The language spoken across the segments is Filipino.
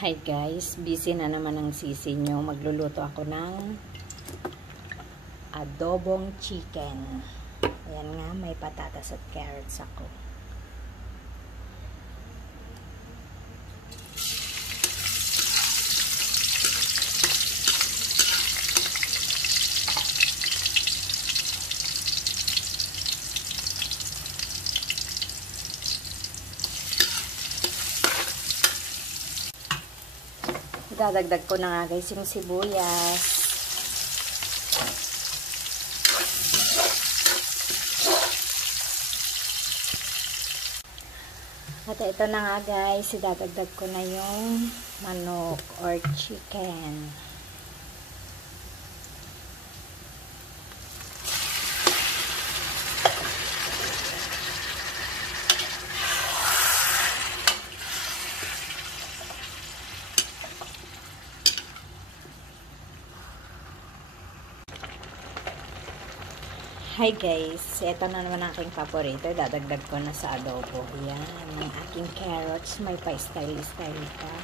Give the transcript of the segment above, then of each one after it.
Hi guys, busy na naman ang sisi nyo. Magluluto ako ng adobong chicken. Ayan nga, may patatas at carrots ako. Dadagdag ko na nga guys yung sibuyas. At ito na nga guys, idadagdag ko na yung manok or chicken. Hi guys, ito na naman ang aking paborito. Dadagdag ko na sa adobo. Yan, ang aking carrots. May pa-style-style pa.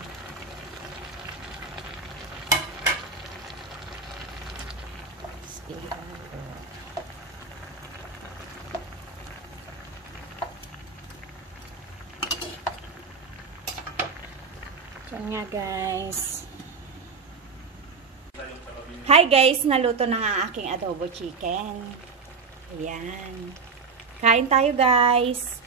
Yan nga guys. Hi guys, naluto na nga aking adobo chicken. Ayan. Kain tayo guys.